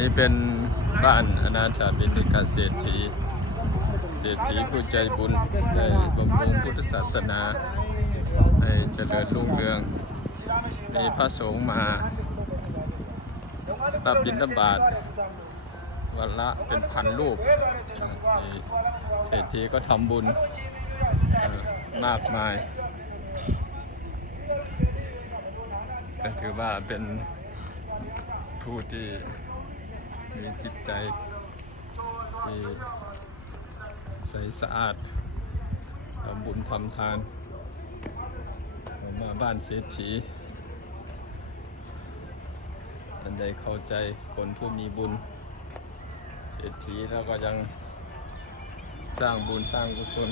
นี่เป็นบ้านอนาถาบิณฑิกาเศรษฐี เศรษฐีผู้ใจบุญได้บำรุงพุทธศาสนาให้เจริญรุ่งเรือง มีพระสงฆ์มา รับบิณฑบาตวันละเป็นพันรูปเศรษฐีก็ทำบุญมากมายถือว่าเป็นผู้ที่ มีจิตใจที่ใสสะอาดทำบุญทำทานมาบ้านเศรษฐีท่านใดเข้าใจคนผู้มีบุญ เศรษฐีแล้วก็ยังสร้างบุญสร้างกุศล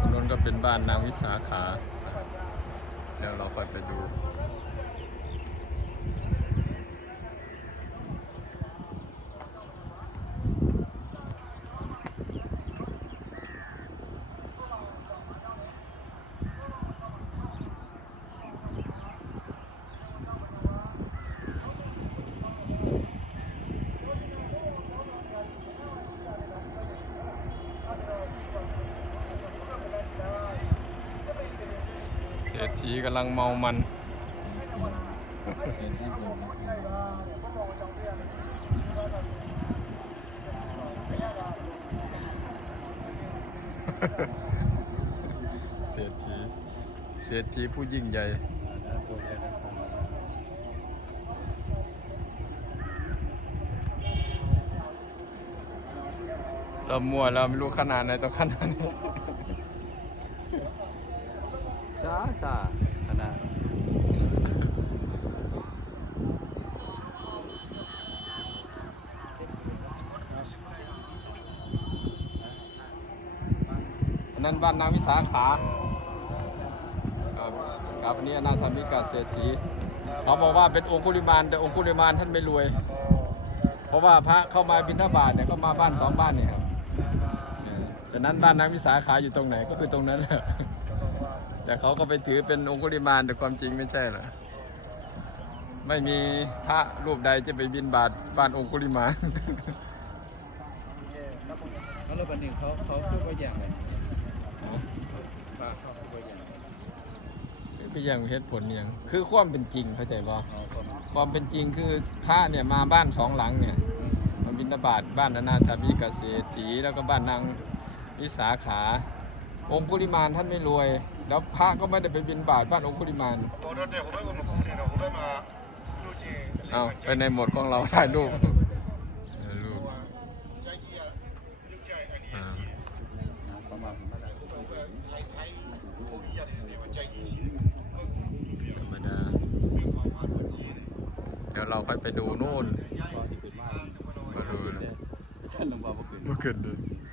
ตรงนั้นก็ เป็นบ้านนางวิสาขาเดี๋ยวเราค่อยไปดู ศรษฐีกำลังเมามันเศรษฐีเศรษฐีผู้ยิ่งใหญ่เรามัวเราไม่รู้ขนาดไหนต่อขนาดนี้ ซาซาขนาดอันนั้นบ้านนางวิสาขาครับครับอันนี้อนาถามิกาเศรษฐีเขาบอกว่าเป็นองคุลิมานแต่องคุลิมานท่านไม่รวย เพราะว่าพระเข้ามาบิณฑบาตเนี่ยเข้ามาบ้านสองบ้านเนี่ยครับฉะนั้นบ้านนางวิสาขาอยู่ตรงไหนก็คือตรงนั้น แต่เขาก็ไปถือเป็นองคุลิมานแต่ความจริงไม่ใช่หรอไม่มีพระรูปใดจะไปบินบาตบ้านองคุลิมานเขาเลยบันทึกเขาเขาคือว่าอย่างไรพาเขาคือว่าอย่างไรก็ยังเหตุผลเนี่ยงคือความเป็นจริงเข้าใจป่ะความเป็นจริงคือพระเนี่ยมาบ้านสองหลังเนี่ยมาบิณฑบาตบ้านนาถาบิกาเศรษฐีแล้วก็บ้านนางวิสาขา องคุลิมานท่านไม่รวย แล้วพระก็ไม่ได้ไปบิณฑบาตบ้านองคุลิมานเอาไปในหมดของเราถ่ายรูปถ่ายรูปอ่าประมาณธรรมดาเดี๋ยวเราค่อยไปดูนู่นก็ที่เป็นว่ามาดูนะท่านลงมาเมื่อคืนเมื่อคืนดูเ